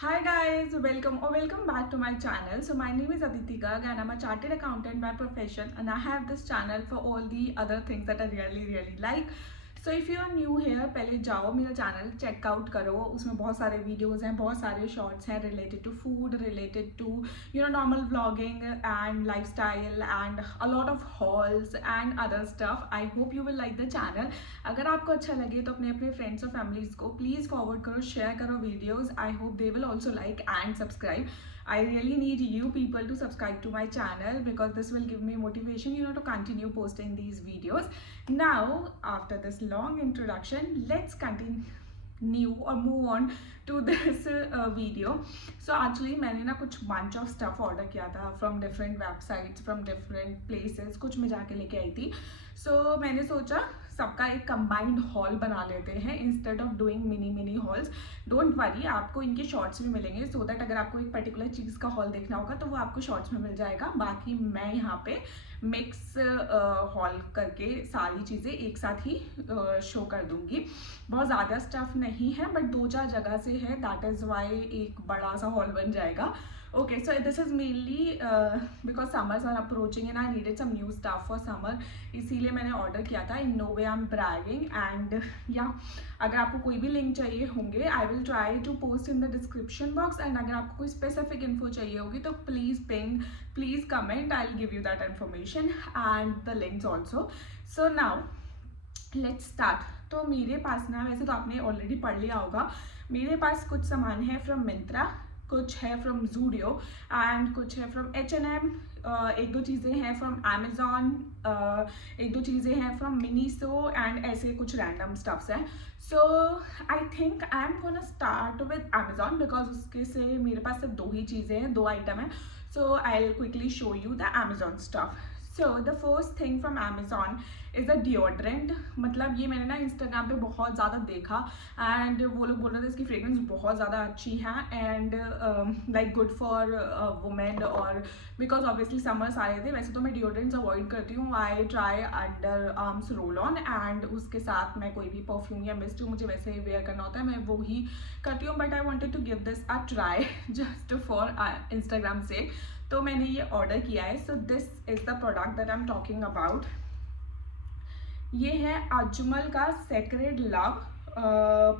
Hi guys, welcome back to my channel. So my name is Aditi Garg and I'm a chartered accountant by profession, and I have this channel for all the other things that I really like. So if you are new here, पहले जाओ मेरा channel checkout करो, उसमें बहुत सारे videos हैं, बहुत सारे शॉर्ट्स हैं related to food, related to normal vlogging and lifestyle and a lot of hauls and other stuff. I hope you will like the channel. अगर आपको अच्छा लगे तो अपने अपने फ्रेंड्स और फैमिलीज को प्लीज़ फॉरवर्ड करो, शेयर करो videos. I hope they will also like and subscribe. I really need you people to subscribe to my channel because this will give me motivation, to continue posting these videos. Now, after this long introduction, let's continue or move on to this video. So actually मैंने ना कुछ bunch of stuff order किया था from different websites, from different places. कुछ मैं जाके लेके आई थी. So मैंने सोचा सबका एक कंबाइंड हॉल बना लेते हैं instead of doing mini halls. Don't worry, आपको इनके शॉर्ट्स भी मिलेंगे सो दैट अगर आपको एक पर्टिकुलर चीज़ का हॉल देखना होगा तो वो आपको शॉर्ट्स में मिल जाएगा. बाकी मैं यहाँ पे मिक्स हॉल करके सारी चीज़ें एक साथ ही शो कर दूंगी. बहुत ज़्यादा स्टफ नहीं है बट 2-4 जगह से है, दैट इज़ वाई एक बड़ा सा हॉल बन जाएगा. Okay, so this is mainly because summers are approaching and I needed some new stuff for summer. इसीलिए मैंने ऑर्डर किया था. In no way I am bragging and या अगर आपको कोई भी लिंक चाहिए होंगे I will try to post in the description box. And अगर आपको कोई स्पेसिफिक इन्फो चाहिए होगी तो please ping, please comment, I will give you that information and the links also. So now let's start. तो मेरे पास ना, वैसे तो आपने ऑलरेडी पढ़ लिया होगा, मेरे पास कुछ सामान है फ्रॉम मिंत्रा, कुछ है फ्रॉम जूडियो एंड कुछ है फ्रॉम H&M. एक दो चीज़ें हैं फ्रॉम Amazon, एक दो चीज़ें हैं फ्रॉम मिनीसो एंड ऐसे कुछ रैंडम स्टफ्स हैं. So I think I am gonna start with Amazon because उसके से मेरे पास सिर्फ 2 ही चीज़ें हैं, 2 आइटम हैं. So I will quickly show you the Amazon stuff. So the first thing from Amazon is a deodorant. मतलब ये मैंने ना इंस्टाग्राम पे बहुत ज़्यादा देखा एंड वो लोग बोल रहे थे इसकी फ्रेग्रेंस बहुत ज़्यादा अच्छी है and like good for women. और बिकॉज ऑब्वियसली समर्स आए थे. वैसे तो मैं डिओड्रेंट्स अवॉइड करती हूँ. I try under arms roll on and उसके साथ मैं कोई भी परफ्यूम या मिस्ट मुझे वैसे ही वेयर करना होता है मैं वो ही करती हूँ. But I wanted to give this a try just for Instagram से. तो मैंने ये ऑर्डर किया है. So this is the product that I am talking about. ये है अजमल का सेक्रेड लव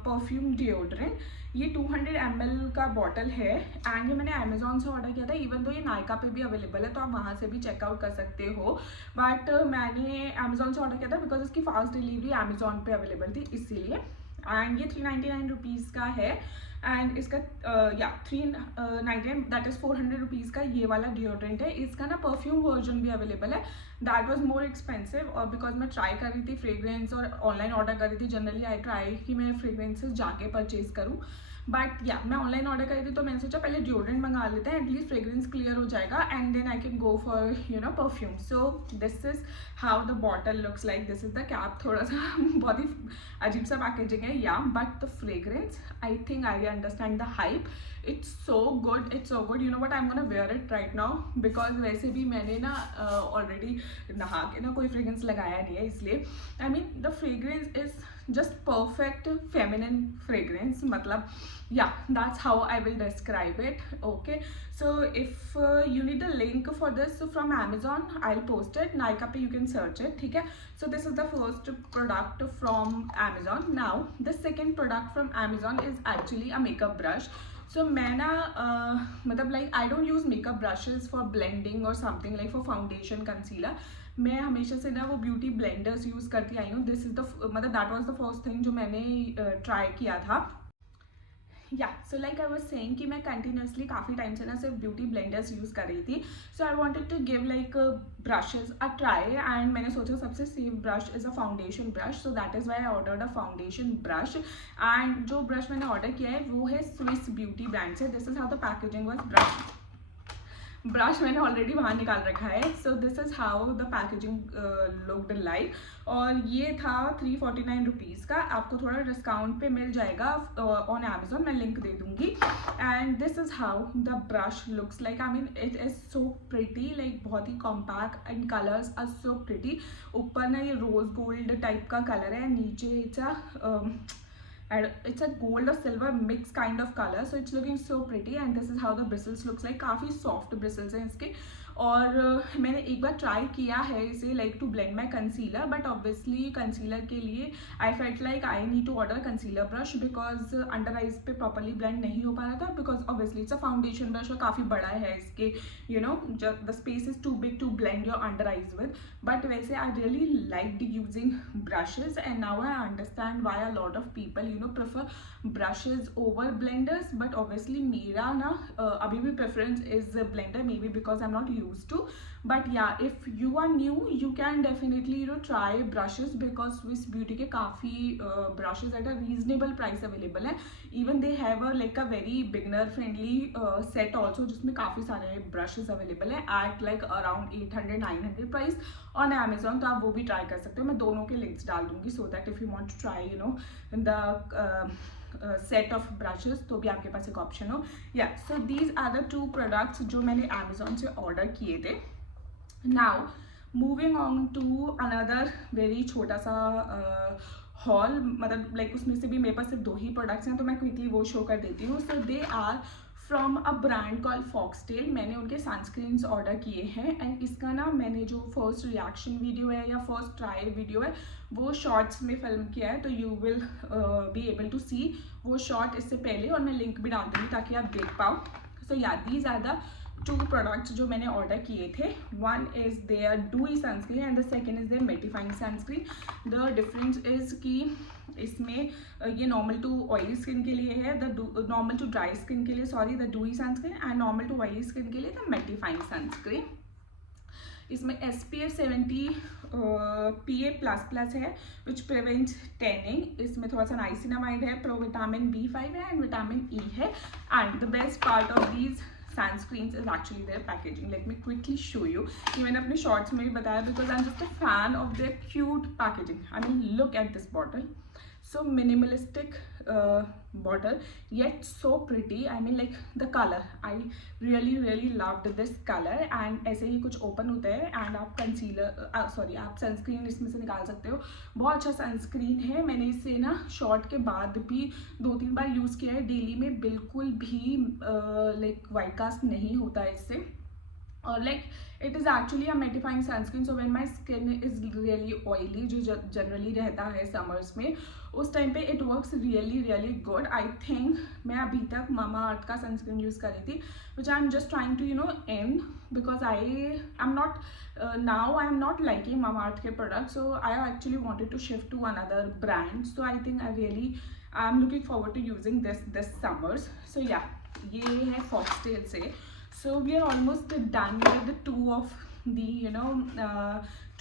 परफ्यूम डिओड्रेंट. ये 200 ml का बॉटल है एंड ये मैंने अमेजोन से ऑर्डर किया था. इवन तो ये नायका पे भी अवेलेबल है तो आप वहाँ से भी चेकआउट कर सकते हो. बट मैंने अमेजोन से ऑर्डर किया था बिकॉज इसकी फास्ट डिलीवरी अमेजोन पे अवेलेबल थी इसीलिए. एंड ये 399 रुपीज़ का है एंड इसका या 399 दैट इज़ 400 रुपीज़ का ये वाला डिओड्रेंट है. इसका ना परफ्यूम वर्जन भी अवेलेबल है. दैट वॉज मोर एक्सपेंसिव और बिकॉज मैं ट्राई कर रही थी फ्रेग्रेंस और ऑनलाइन ऑर्डर कर रही थी. जनरली आई ट्राई कि मैं फ्रेग्रेंसेस जाके परचेज करूँ बट या मैं ऑनलाइन ऑर्डर करी थी तो मैंने सोचा पहले डिओड्रेंट मंगा लेते हैं, एटलीस्ट फ्रेग्रेंस क्लियर हो जाएगा and then I can go for perfume. So this is how the bottle looks like. This is the cap. थोड़ा सा बहुत ही अजीब सा पैकेजिंग है या but the fragrance I think I understand the hype. It's so good, it's so good. You know what, I am gonna wear it right now because वैसे भी मैंने ना ऑलरेडी नहा के ना कोई फ्रेग्रेंस लगाया नहीं है इसलिए. I mean the fragrance is just perfect feminine fragrance. matlab yeah, that's how I will describe it. Okay, so if you need the link for this from Amazon, I'll post it. Nykaa pe you can search it. theek hai. So this is the first product from Amazon. Now the second product from Amazon is actually a makeup brush. सो मैं ना मतलब like I don't use makeup brushes for blending और something like for foundation concealer. मैं हमेशा से ना वो ब्यूटी ब्लेंडर्स यूज़ करती आई हूँ. दिस इज़ द मतलब that was the first thing जो मैंने ट्राई किया था. या so like I was saying कि मैं कंटिन्यूसली काफ़ी टाइम से ना सिर्फ ब्यूटी ब्लेंडर्स यूज़ कर रही थी. So I wanted to give like brushes a try and मैंने सोचा सबसे safe brush is a foundation brush. So that is why I ordered a foundation brush. And जो ब्रश मैंने ऑर्डर किया है वो है स्विस ब्यूटी ब्रांड से. This is how the packaging was. Brush मैंने ऑलरेडी बाहर निकाल रखा है. So this is how the packaging looked like. और ये था 349 रुपीज़ का. आपको थोड़ा डिस्काउंट पे मिल जाएगा ऑन Amazon, मैं लिंक दे दूँगी. And this is how the brush looks like. I mean it is so pretty, like बहुत ही compact and colours are so pretty. ऊपर ना ये रोज़ गोल्ड टाइप का कलर है, नीचे it's and it's a gold or silver mix kind of color, so it's looking so pretty. And this is how the bristles looks like. काफ़ी soft bristles हैं इसके. और मैंने एक बार ट्राई किया है इसे like to blend my concealer, but obviously concealer के लिए I felt like I need to order concealer brush, because under eyes पे प्रॉपरली ब्लेंड नहीं हो पा रहा था, because obviously it's a foundation brush और काफ़ी बड़ा है इसके, you know the space is too big to blend your under eyes with. But वैसे I really like using brushes, and now I understand why a lot of people you know prefer brushes over blenders. But obviously मेरा ना अभी भी preference is blender, may be because I am not used to. But yeah, if you are new, you can definitely you know try brushes, because Swiss Beauty के काफ़ी brushes at a reasonable price available है. Even they have a like a very beginner friendly set also, जिसमें काफ़ी सारे brushes available है at like around 800-900 price on Amazon. तो आप वो भी try कर सकते हो. मैं दोनों के links डाल दूँगी so that if you want to try you know in the set of brushes, तो भी आपके पास एक ऑप्शन हो. या so these are the 2 products जो मैंने अमेजोन से ऑर्डर किए थे. Now moving on to another very छोटा सा हॉल, मतलब लाइक उसमें से भी मेरे पास सिर्फ 2 ही प्रोडक्ट्स हैं, तो मैं क्विकली वो शो कर देती हूँ. So they are from a brand call Foxtail. मैंने उनके सनस्क्रीन्स ऑर्डर किए हैं, एंड इसका ना मैंने जो फर्स्ट रिएक्शन वीडियो है या फर्स्ट ट्रायल वीडियो है वो शॉर्ट्स में फिल्म किया है, तो you will be able to see वो शॉर्ट इससे पहले, और मैं लिंक भी डाल दूँगी ताकि आप देख पाओ. सो yeah these are the 2 products जो मैंने ऑर्डर किए थे. One is their dewy sunscreen and the second is their mattifying sunscreen. The difference is कि इसमें ये नॉर्मल टू ऑयली स्किन के लिए है, the normal to dry skin के लिए sorry the dewy sunscreen, and normal to oily skin के लिए द मेटिफाइंग सनस्क्रीन. इसमें SPF 70 PA++ है विच प्रिवेंट्स टैनिंग. इसमें थोड़ा सा नाइसिनामाइड है, प्रो विटामिन B5 है, एंड विटामिन E है. And the best part of these sunscreens is actually their packaging. Let me quickly show you. ये मैंने अपने shorts में भी बताया, because I'm just a fan of their cute packaging. I mean, look at this bottle. So minimalistic bottle, yet so pretty. I mean, like the color, I really loved this color. And ऐसे ही कुछ open होता है, and आप concealer आप sunscreen इसमें से निकाल सकते हो. बहुत अच्छा sunscreen है. मैंने इसे ना short के बाद भी 2-3 बार यूज़ किया है. डेली में बिल्कुल भी like white cast नहीं होता है इससे. और like it is actually a mattifying sunscreen. So when my skin is really oily, जो जनरली रहता है समर्स में, उस टाइम पे it works really good. I think मैं अभी तक मामा अर्थ का सनस्क्रीन यूज़ कर रही थी, which I am just trying to you know and, because I am not now I am not liking Mamaearth के product. So I actually wanted to shift to another brand. So I think I am looking forward to using this summers. So yeah ये है foxtail से. So we are almost done with the 2 of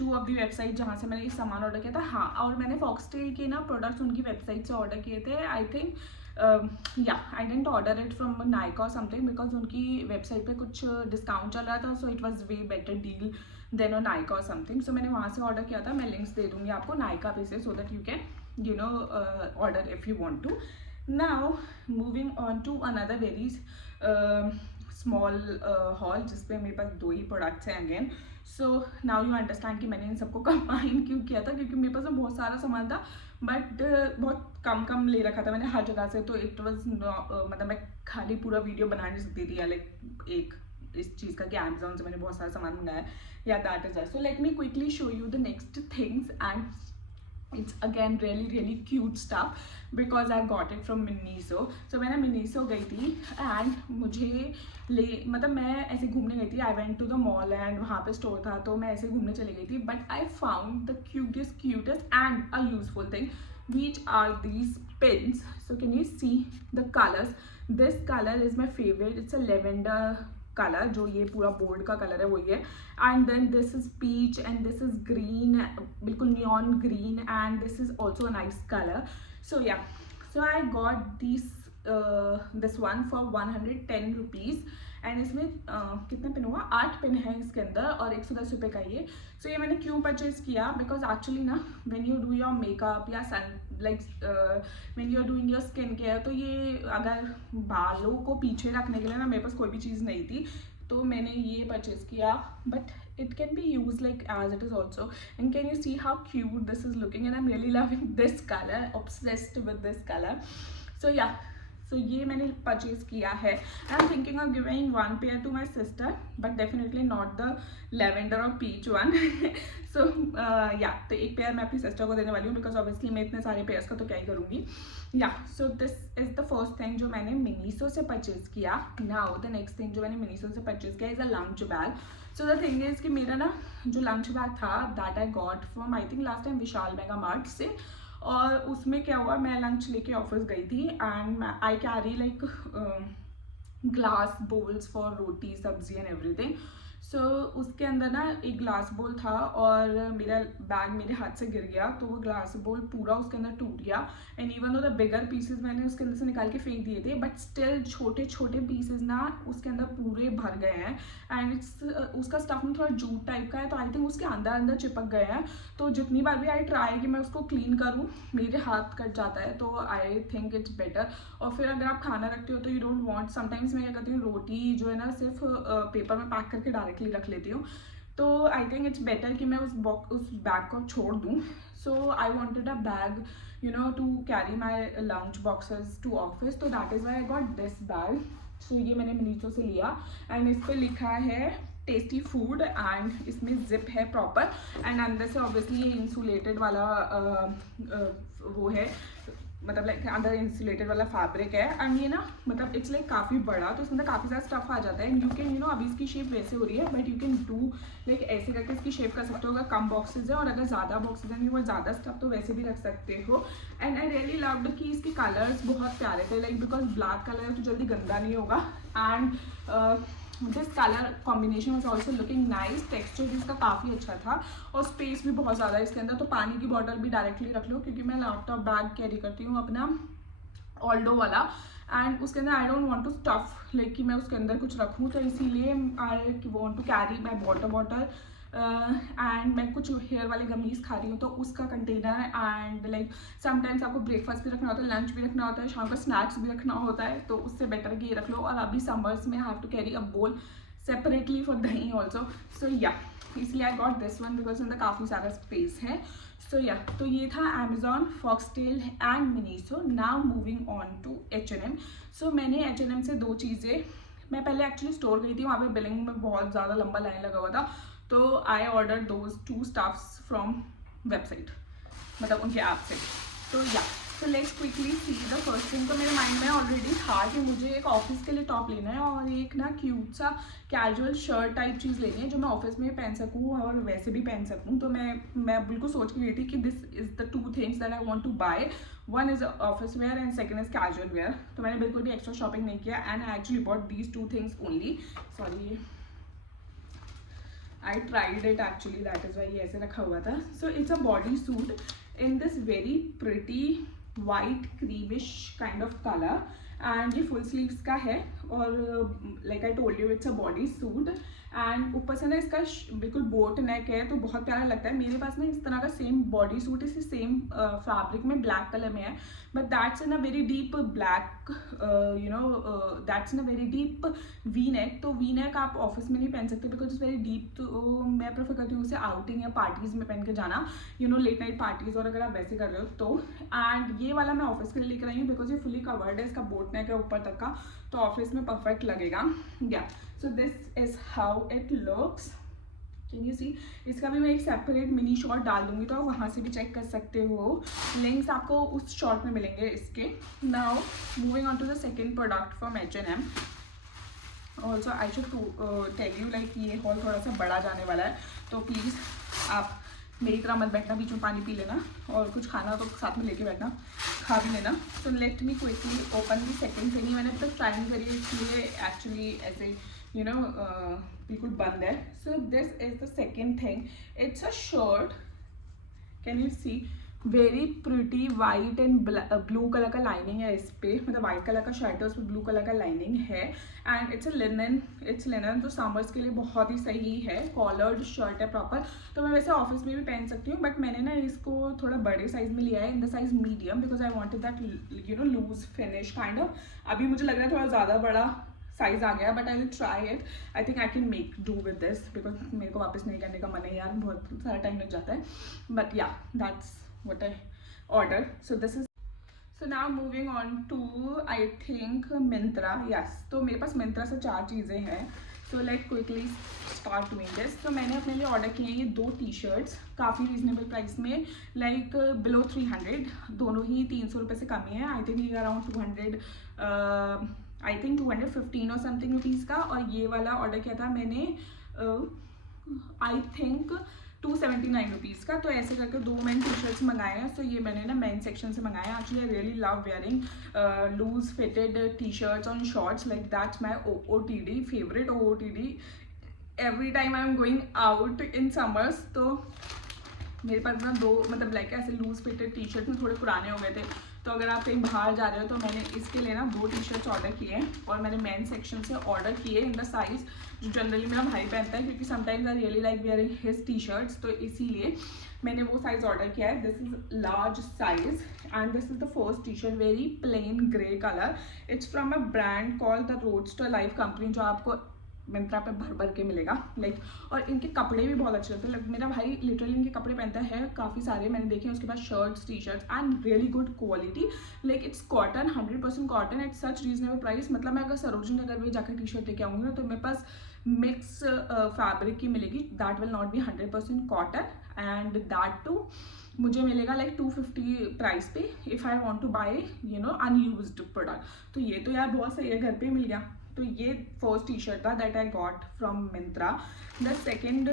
the website जहाँ से मैंने ये सामान order किया था. हाँ, और मैंने फॉक्सटेल के ना प्रोडक्ट्स उनकी वेबसाइट से ऑर्डर किए थे. I think I didn't order it from Nykaa और समथिंग, बिकॉज उनकी वेबसाइट पे कुछ डिस्काउंट चल रहा था. So it was way better deal than on Nykaa और समथिंग. सो मैंने वहाँ से ऑर्डर किया था. मैं लिंक्स दे दूँगी आपको नायका पे से, so that you can order if you want to. Now moving on to another very small haul, जिसपे मेरे पास 2 ही प्रोडक्ट्स हैं again. So now you understand कि मैंने इन सबको कंबाइन क्यों किया था, क्योंकि मेरे पास में बहुत सारा सामान था, बट बहुत कम ले रखा था मैंने हर जगह से. तो इट वाज मतलब मैं खाली पूरा वीडियो बना नहीं सकती थी, या लाइक एक इस चीज़ का कि अमेजोन से मैंने बहुत सारा सामान मंगाया. या that is that. So let me quickly show you the next things, and it's again really cute stuff because I got it from Miniso. So मैंने Miniso गई थी, and मुझे मतलब मैं ऐसे घूमने गई थी. I went to the mall and वहाँ पे स्टोर था, तो मैं ऐसे घूमने चली गई थी. But I found the cutest and a useful thing, which are these pins. So can you see the colors? This color is my favorite. It's a lavender colour, जो ये पूरा बोर्ड का कलर है वही है. And then this is peach, and this is green, बिल्कुल neon green, and this is also a nice colour. So yeah, so I got this one for 110 rupees. एंड इसमें कितने पिन हुआ, 8 पिन है इसके अंदर, और 110 रुपये का ये. सो ये मैंने क्यों परचेज़ किया, बिकॉज एक्चुअली ना when you do your makeup या like when you are doing your skin care, तो ये अगर बालों को पीछे रखने के लिए ना मेरे पास कोई भी चीज़ नहीं थी. तो मैंने ये परचेज किया, but it can be used like as it is also. And can you see how cute this is looking? And I'm really loving this color, obsessed with this color. So yeah, so ये मैंने purchase किया है. I'm thinking of giving one pair to my sister, but definitely not the lavender or peach one. So yeah, तो एक pair मैं अपनी sister को देने वाली हूँ, बिकॉज ऑब्वियसली मैं इतने सारे पेयर्स का तो क्या ही करूँगी. या so this is the first thing जो मैंने मिनीसो से परचेज किया. नाउ द नेक्स्ट थिंग जो मैंने मिनीसो से परचेज किया is a lunch bag. So the thing is कि मेरा ना जो लंच बैग था that I got from I think last time Vishal mega mart से. और उसमें क्या हुआ, मैं लंच लेके ऑफिस गई थी and I carry like glass bowls for roti sabzi and everything. सो उसके अंदर ना एक ग्लास बोल था और मेरा बैग मेरे हाथ से गिर गया, तो वो ग्लास बोल पूरा उसके अंदर टूट गया. And even though the bigger pieces मैंने उसके अंदर से निकाल के फेंक दिए थे, बट स्टिल छोटे छोटे पीसेज ना उसके अंदर पूरे भर गए हैं. एंड इट्स उसका स्टफ में थोड़ा जूट टाइप का है, तो आई थिंक उसके अंदर अंदर चिपक गए हैं. तो जितनी बार भी आई ट्राई कि मैं उसको क्लीन करूँ, मेरे हाथ कट जाता है. तो आई थिंक इट्स बेटर. और फिर अगर आप खाना रखते हो तो यू डोंट वांट, समटाइम्स मैं क्या करती हूँ, रोटी जो है ना सिर्फ पेपर में पैक करके डायरेक्टली रख लेती हूँ. तो आई थिंक इट्स बेटर कि मैं उस बैग को छोड़ दूँ. So I wanted a bag you know to carry my lunch boxes to office, तो that is why I got this bag. So ये मैंने मिनीसो से लिया एंड इस पर लिखा है टेस्टी फूड एंड इसमें जिप है प्रॉपर. एंड अंदर से ऑब्वियसली ये इंसुलेटेड वाला वो है, मतलब लाइक अंदर इंसुलेटेड वाला फैब्रिक है. एंड ये ना मतलब इट्स लाइक काफ़ी बड़ा, तो इसके अंदर काफ़ी सारा स्टफ आ जाता है. And you can you know अभी इसकी शेप वैसे हो रही है, but you can do like ऐसे करके इसकी शेप कर सकते हो अगर कम बॉक्सेज है. और अगर ज़्यादा बॉक्सेज हैं वो ज़्यादा स्टफ तो वैसे भी रख सकते हो. एंड आई रियली लव्ड कि इसके कलर्स बहुत प्यारे थे, लाइक बिकॉज ब्लैक कलर है तो जल्दी गंदा नहीं होगा. And this colour combination was also looking nice. Texture इसका काफ़ी अच्छा था और स्पेस भी बहुत ज़्यादा है इसके अंदर, तो पानी की बॉटल भी डायरेक्टली रख लो, क्योंकि मैं लैपटॉप बैग कैरी करती हूँ अपना ऑल्डो वाला. एंड उसके अंदर I don't want to stuff like कि मैं उसके अंदर कुछ रखूँ, तो इसीलिए I want to carry my water bottle. And मैं कुछ हेयर वाले गमीज खा रही हूँ तो उसका कंटेनर. एंड लाइक समटाइम्स आपको ब्रेकफास्ट भी रखना होता है, लंच भी रखना होता है, शाम का स्नैक्स भी रखना होता है, तो उससे बेटर कि ये रख लो. और अभी समर्स में हैव टू कैरी अ बोल सेपरेटली फॉर दही ऑल्सो. सो या इसलिए आई गॉट दिस वन बिकॉज अंदर काफ़ी सारा स्पेस है. सो या तो ये था Amazon, Foxtail and Miniso. Now moving on to H&M. सो मैंने H&M से दो चीज़ें, मैं पहले एक्चुअली स्टोर गई थी, वहाँ पे बिलिंग में बहुत ज़्यादा लंबा लाइन लगा हुआ था, तो I order those 2 stuffs from website, मतलब उनके ऐप से. तो या तो let's quickly see the first thing. तो मेरे माइंड में ऑलरेडी था कि मुझे एक ऑफिस के लिए टॉप लेना है और एक ना क्यूट सा कैजुअल शर्ट टाइप चीज़ लेनी है जो मैं ऑफिस में पहन सकूँ और वैसे भी पहन सकूँ. तो मैं बिल्कुल सोच के गई थी कि this is the 2 things that I want to buy. One is office wear and second is casual wear. तो मैंने बिल्कुल भी एक्स्ट्रा शॉपिंग नहीं किया and I actually bought these 2 things only. Sorry, I tried it actually, that is why ये ऐसे रखा हुआ था. So it's a body suit in this very pretty white creamish kind of color and ये full sleeves का है और like I told you it's a body suit. And ऊपर से ना इसका बिल्कुल बोट नेक है, तो बहुत प्यारा लगता है. मेरे पास ना इस तरह का सेम बॉडी सूट इसी सेम फैब्रिक में ब्लैक कलर में है, but that's in a very deep black, you know that's in a very deep V neck. तो वी नेक आप ऑफिस में नहीं पहन सकते बिकॉज इट्स वेरी डीप. तो मैं प्रेफर करती हूँ उसे आउटिंग या पार्टीज़ में पहन के जाना, you know late night parties, और अगर आप वैसे कर रहे हो तो. एंड ये वाला मैं ऑफिस के लिए लेकर आई हूँ बिकॉज ये फुली कवर्ड है, इसका बोट नेक है ऊपर तक का, तो ऑफिस में परफेक्ट लगेगा. Yeah so this is how it looks. Can you see. इसका भी मैं एक सेपरेट मिनी शॉर्ट डाल दूंगी तो आप वहाँ से भी चेक कर सकते हो. लिंक्स आपको उस शॉर्ट में मिलेंगे इसके. Now moving on to the second product from H&M. Also I should tell you like ये हॉल थोड़ा सा बड़ा जाने वाला है, तो प्लीज़ आप मेरी तरह मत बैठना, बीच में पानी पी लेना और कुछ खाना तो साथ में लेके बैठना, खा भी लेना. So let me quickly open the second thing. मैंने अब तक ट्राई नहीं करी है इसलिए एक्चुअली ऐसे यू नो बिल्कुल बंद है. So this is the second thing. It's a shirt. Can you see. Very pretty white and blue colour का लाइनिंग है इस पर, मतलब वाइट कलर का शर्ट है उस पर ब्लू कलर का लाइनिंग है. एंड इट्स लिनन, तो समर्स के लिए बहुत ही सही है. कॉलर्ड शर्ट है प्रॉपर, तो मैं वैसे ऑफिस में भी पहन सकती हूँ, बट मैंने ना इसको थोड़ा बड़े साइज में लिया है, in the size medium, because I wanted that you know loose finish kind of. अभी मुझे लग रहा है थोड़ा ज़्यादा बड़ा साइज आ गया, but I will try it. I think I can make do with this because मेरे को वापस नहीं करने का मन है यार, बहुत सारा टाइम लग जाता है. बट या that's what I order. So this is. So now moving on to I think Myntra. Yes, तो मेरे पास मिंत्रा से 4 चीज़ें हैं. So let quickly start doing this. तो मैंने अपने लिए ऑर्डर किए हैं ये 2 टी-शर्ट्स काफ़ी रीजनेबल प्राइस में, लाइक बिलो 300. दोनों ही 300 रुपये से कम ही है. आई थिंक ये अराउंड 200, आई थिंक 215 और समथिंग रुपीज़ का. और ये वाला ऑर्डर किया था मैंने आई थिंक 279 रुपीज़ का. तो ऐसे करके 2 मैंने टी-शर्ट्स मंगाए हैं. सो ये मैंने ना मेन सेक्शन से मंगाए हैं. Actually I really love wearing loose fitted t-shirts on shorts, like that's my OOTD favourite. OOTD every time I am going out in summers. तो मेरे पास ना 2 मतलब लाइक ऐसे लूज फिटेड टी-शर्ट में थोड़े पुराने हो गए थे. तो अगर आप कहीं बाहर जा रहे हो तो मैंने इसके लिए ना 2 टी-शर्ट्स ऑर्डर किए हैं. और मैंने मेन सेक्शन से ऑर्डर किए इन द साइज़ जो जनरली मेरा भाई पहनता है, क्योंकि sometimes I really like wearing his t-shirts. तो इसीलिए मैंने वो साइज़ ऑर्डर किया है. This is large size and this is the first t-shirt, very plain grey colour. It's from a brand called the Roadster Life Company, जो आपको मिंत्रा पे भर भर के मिलेगा लाइक. और इनके कपड़े भी बहुत अच्छे होते हैं. मेरा भाई लिटरली इनके कपड़े पहनता है काफ़ी सारे मैंने देखे हैं. उसके पास shirts, T shirts and really good quality. Like it's cotton, 100% cotton at such reasonable price. मतलब मैं अगर सरोजनी नगर में जाकर टी-शर्ट लेके आऊँगी ना तो मेरे पास मिक्स फैब्रिक की मिलेगी. That will not be 100% cotton and that too मुझे मिलेगा लाइक 250 प्राइस पे if I want to buy unused product. तो ये तो यार बहुत सही है, घर पे मिल गया. तो ये फर्स्ट टी-शर्ट था that I got from Myntra. The second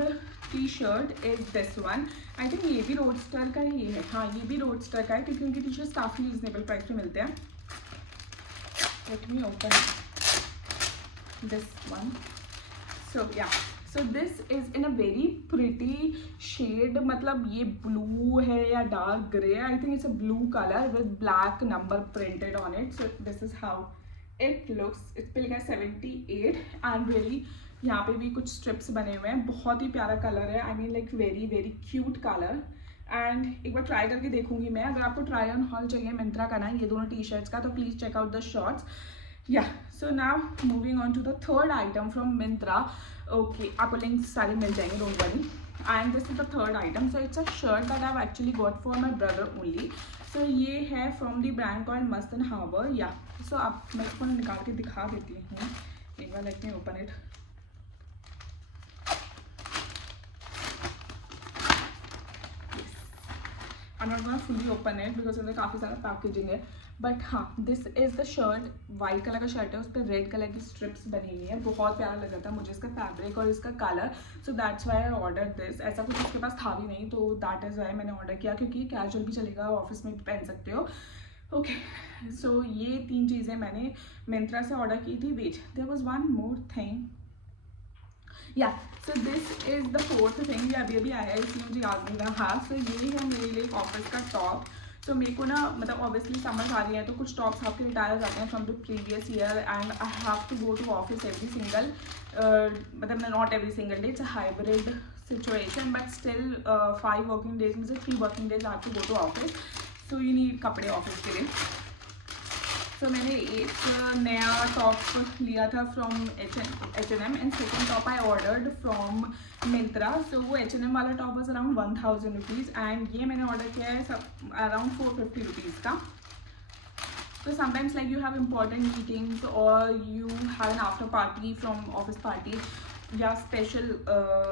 t-shirt is this one. I think ये भी रोडस्टर का ही है. हाँ, ये भी रोडस्टर का है क्योंकि उनकी टी-शर्ट्स काफ़ी रीजनेबल प्राइस पे मिलते हैं. Let me open this one. So yeah, so this is in a very pretty shade. मतलब ये ब्लू है या dark grey. I think it's a blue colour with black number printed on it. So this is how it looks. इस पे लिखा है 78 and really यहाँ पे भी कुछ स्ट्रिप्स बने हुए हैं. बहुत ही प्यारा कलर है. I mean like very very cute colour. And एक बार ट्राई करके देखूंगी मैं. अगर आपको ट्राई ऑन हॉल चाहिए मिंत्रा का ना ये दोनों टी-शर्ट्स का, तो please check out the shorts. Yeah so now moving on to the third item from Myntra. Okay, आपको लिंक्स सारे मिल जाएंगे, don't worry. And this is the third item. So it's a shirt that I have actually got for my brother only. सो ये है from the brand called Mast and हावर. Yeah so आप मैं इसको निकाल के दिखा देती हूँ एक बार. Let me open it. I not gonna fully open it because उसमें काफ़ी सारा पैकेजिंग है. बट हाँ, this is the shirt. White colour का शर्ट है, उस पर रेड कलर की स्ट्रिप्स बनी हुई है. बहुत प्यारा लग रहा था मुझे इसका फैब्रिक और इसका colour. So that's why I order this. ऐसा कुछ उसके पास था भी नहीं, तो दैट इज़ वाई मैंने ऑर्डर किया, क्योंकि कैजुअल भी चलेगा, ऑफिस में भी पहन सकते हो. ओके, सो ये 3 चीज़ें मैंने मिंत्रा से ऑर्डर की थी. Wait, there was one more thing. Yeah so this is the fourth thing. ये अभी अभी आया है इसलिए मुझे याद नहीं रहा. सो ये है मेरे लिए एक ऑफिस का टॉप. तो मेरे को ना मतलब ऑब्वियसली समझ आ रही है, तो कुछ टॉप्स आपके रिटायर हो जाते हैं from the previous year and I have to go to office every single मतलब not every single day. It's a hybrid situation but still 5 working days में से 3 working days I have to go to office. So you need कपड़े office के लिए. तो मैंने एक नया टॉप लिया था from H&M and second top I ordered from Myntra. So वो H&M वाला top was around 1000 rupees and ये मैंने ऑर्डर किया है सब अराउंड 450 रुपीज़ का. तो sometimes like you have important meetings और you have an after party from office party या स्पेशल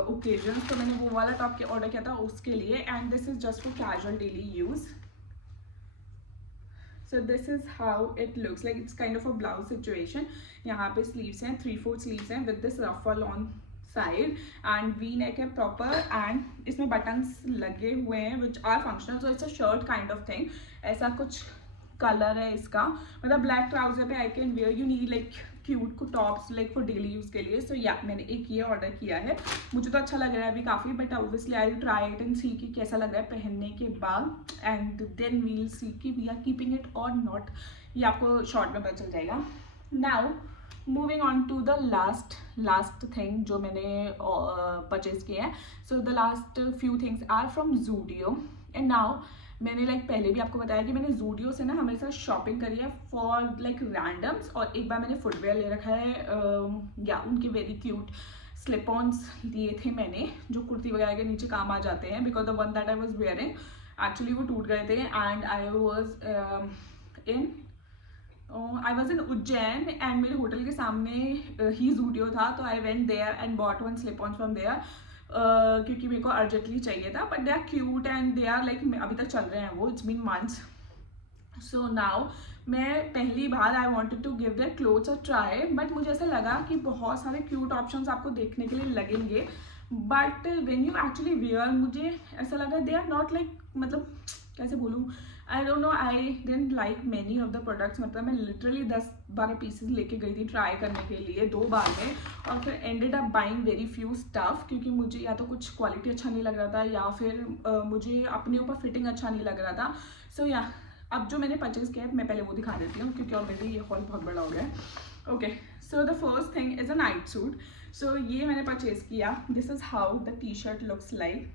ओकेजन्स. तो मैंने वो वाला टॉप ऑर्डर किया था उसके लिए and this is just for casual daily use. So this is how it looks like. It's kind of a blouse situation. यहाँ पे sleeves हैं, 3/4 sleeves हैं with this ruffle on side and V-neck है proper and इसमें buttons लगे हुए हैं which are functional. So it's a shirt kind of thing. ऐसा कुछ कलर है इसका. मतलब ब्लैक ट्राउजर पे I can wear. You need like cute को tops like for daily use के लिए. सो या मैंने एक ये ऑर्डर किया है. मुझे तो अच्छा लग रहा है अभी काफ़ी, but obviously I will try it and see कि कैसा लग रहा है पहनने के बाद and then we will see कि वी आर कीपिंग इट और नॉट. ये आपको शॉर्ट में पता चल जाएगा. Now moving on to the last thing जो मैंने परचेज किया है. So the last few things are from Zudio and now मैंने लाइक पहले भी आपको बताया कि मैंने जूडियो से ना हमेशा शॉपिंग करी है फॉर लाइक रैंडम्स, और एक बार मैंने फुटवेयर ले रखा है या उनके वेरी क्यूट स्लिप ऑन्स लिए थे मैंने, जो कुर्ती वगैरह के नीचे काम आ जाते हैं, because the one that I was wearing actually वो टूट गए थे, and I was in Ujjain and मेरे होटल के सामने ही जूडियो था, तो I went there and bought one slip on from there, क्योंकि मेरे को अर्जेंटली चाहिए था, but they are cute and they are like अभी तक चल रहे हैं वो, it's been months. So now मैं पहली बार I wanted to give their clothes a try, but मुझे ऐसा लगा कि बहुत सारे क्यूट ऑप्शंस आपको देखने के लिए लगेंगे, but when you actually wear मुझे ऐसा लगा दे आर नॉट लाइक, मतलब कैसे बोलूँ, I don't know, I didn't like many of the products. मतलब मैं लिटरली 10-12 पीसेज लेके गई थी ट्राई करने के लिए 2 बार में, और फिर ended up buying very few stuff, क्योंकि मुझे या तो कुछ क्वालिटी अच्छा नहीं लग रहा था, या फिर मुझे अपने ऊपर फिटिंग अच्छा नहीं लग रहा था. सो या अब जो मैंने परचेज किया है मैं पहले वो दिखा देती हूँ, क्योंकि ऑलरेडी ये हॉल बहुत बड़ा हो गया है. Okay, so the first thing is a night suit. सो ये मैंने परचेज किया. This is how the T shirt looks like.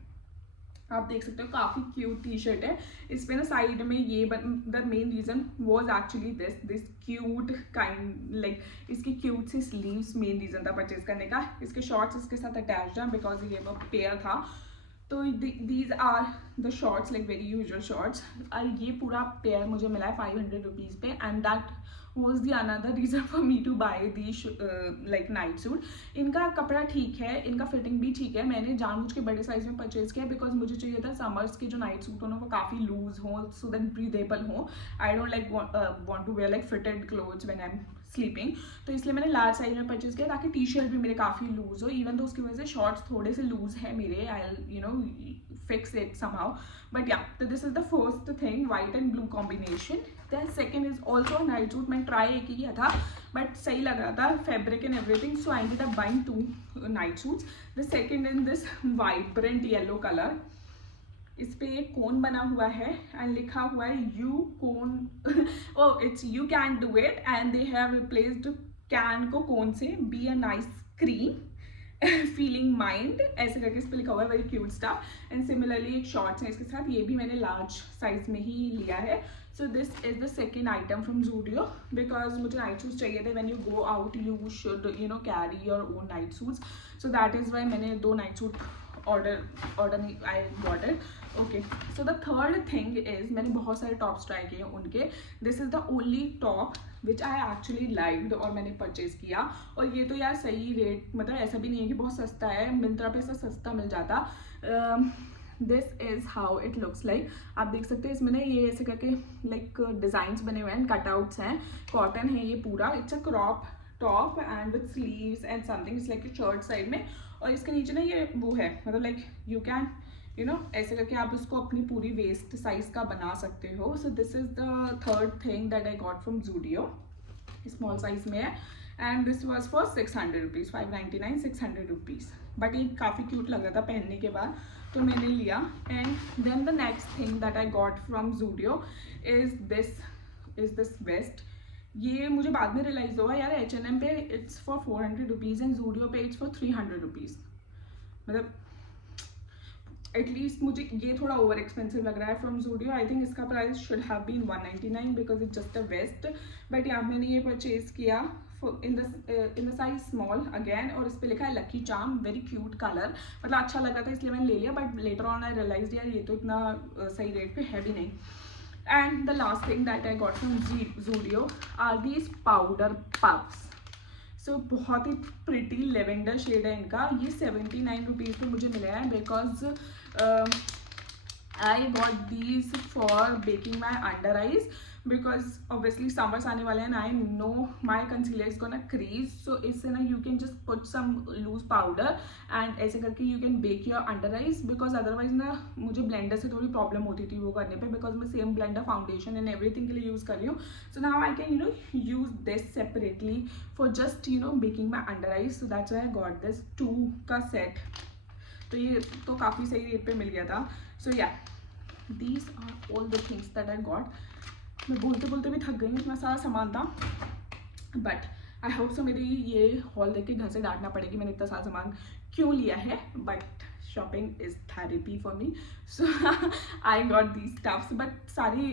आप देख सकते हो काफ़ी क्यूट टी शर्ट है. इस पे ना साइड में ये, the main reason was actually this cute kind, like इसकी क्यूट सी स्लीव्स मेन रीज़न था परचेज करने का. इसके शॉर्ट्स इसके साथ अटैच्ड हैं बिकॉज ये वो पेयर था. तो these are the shorts, like very usual shorts. और ये पूरा पेयर मुझे मिला है 500 रुपीज़ पे, and that was the another reason for me to buy these like night suit. इनका कपड़ा ठीक है, इनका फिटिंग भी ठीक है. मैंने जानबूझ के बड़े साइज में परचेज किया बिकॉज मुझे चाहिए था समर्स के जो नाइट सूट हो ना वो काफ़ी लूज हो, सो दैट ब्रीदेबल हो. I don't like want to wear like fitted clothes when I am sleeping. तो इसलिए मैंने लार्ज साइज में परचेज किया ताकि टी शर्ट भी मेरे काफ़ी लूज हो. इवन तो उसकी वजह से शॉर्ट्स थोड़े से लूज है मेरे, आई fix it somehow, but yeah, so this is the first thing, white and blue combination. Then second is also a night suit. मैं try एक ही किया था but सही लग रहा था, fabric and everything, so I ended up buying 2 night suits. The second in this vibrant yellow color. इस पे एक कोन बना हुआ है एंड लिखा हुआ है you cone, oh it's you can do it, and they have replaced can को कोन से, be a nice cream feeling mind ऐसे करके इस पर लिखा हुआ है, very cute stuff. And similarly एक शॉर्ट्स है इसके साथ, ये भी मैंने लार्ज साइज में ही लिया है. So this is the second item from Zudio, because मुझे नाइट सूट्स चाहिए थे. When you go out you should carry your own night suits, so that is Y मैंने 2 नाइट सूट ऑर्डर नहीं, I bought it. Okay, so the third thing is मैंने बहुत सारे tops try किए उनके. This is the only top which I actually liked और मैंने purchase किया. और ये तो यार सही रेट, मतलब ऐसा भी नहीं है कि बहुत सस्ता है, मिंत्रा पे से सस्ता मिल जाता. This is how it looks like. आप देख सकते हैं इसमें ना ये ऐसे करके लाइक डिज़ाइंस बने हुए हैं, कटआउट्स हैं, कॉटन है ये पूरा. It's a crop top and with sleeves and something, it's like a shirt side में. और इसके नीचे ना ये वो है, मतलब लाइक यू कैन ऐसे करके आप इसको अपनी पूरी वेस्ट साइज का बना सकते हो. सो this is the third thing that I got from Zudio. Small size में है and this was for 600 rupees, 599, 600 rupees. But ये काफ़ी क्यूट लग रहा था पहनने के बाद, तो मैंने लिया. And then the next thing that I got from Zudio is this vest. ये मुझे बाद में रियलाइज हुआ यार, H&M पे it's for 400 rupees and Zudio पे इट्स फॉर 300 रुपीज़. मतलब एटलीस्ट मुझे ये थोड़ा ओवर एक्सपेंसिव लग रहा है फ्रॉम जूडियो. आई थिंक इसका price should have been 199 because it's just a vest. But यहाँ मैंने ये परचेज किया in the size small again, और इस पर लिखा है lucky charm, very cute colour. मतलब अच्छा लग रहा था इसलिए मैंने ले लिया, but later on I realize यार ये तो इतना सही रेट पे है भी नहीं. And the last thing that I got from Zudio are these powder puffs. So बहुत ही प्रिटी लेवेंडर शेड है इनका. ये 79 रुपीज़ पे मुझे मिला है because I got these for baking my under eyes, because obviously summers आने वाले हैं. I know my concealer is gonna crease, so इससे ना you can just put some loose powder and ऐसे करके you can bake your under eyes. Because otherwise ना मुझे blender से थोड़ी प्रॉब्लम होती थी वो करने पे, बिकॉज मैं same blender foundation and everything के लिए यूज़ कर रही हूँ. So now I can use this separately for just baking my under eyes. So that's why I got this 2 का सेट. तो ये तो काफ़ी सही रेट पे मिल गया था. So yeah these are all the things that I got. मैं बोलते बोलते भी थक गई हूँ, इतना सारा सामान था. बट आई होप सो मेरी ये हॉल देख के घर से डांटना पड़ेगी मैंने इतना सारा सामान क्यों लिया है. But shopping is therapy for me, so I got the stuffs, but सारी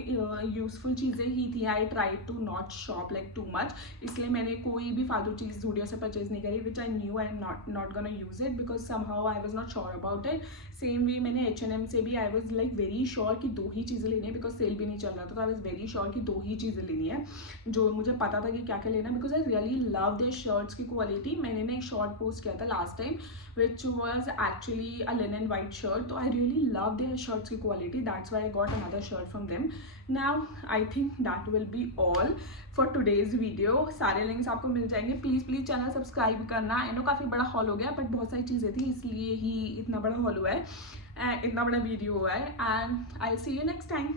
यूजफुल चीज़ें ही थी. I try to not shop like too much, इसलिए मैंने कोई भी फालतू चीज़ ज़ूडियो से परचेज नहीं करी, which I knew I am not gonna use it because somehow I was not sure about it. Same way मैंने H&M से भी I was like very sure कि 2 ही चीज़ें लेनी है, बिकॉज सेल भी नहीं चल रहा था, तो आई वॉज वेरी श्योर कि 2 ही चीज़ें लेनी है जो मुझे पता था कि क्या क्या लेना, because I really love this shirts की क्वालिटी. मैंने ना एक शॉर्ट पोस्ट किया था last time which was actually a linen white shirt, so I really love their shirts की quality, that's why I got another shirt from them. Now I think that will be all for today's video. सारे links आपको मिल जाएंगे. Please channel subscribe करना. इनो काफ़ी बड़ा hall हो गया, but बहुत सारी चीज़ें थी इसलिए ही इतना बड़ा हॉल हुआ है, इतना बड़ा वीडियो हुआ है. And I see you next time.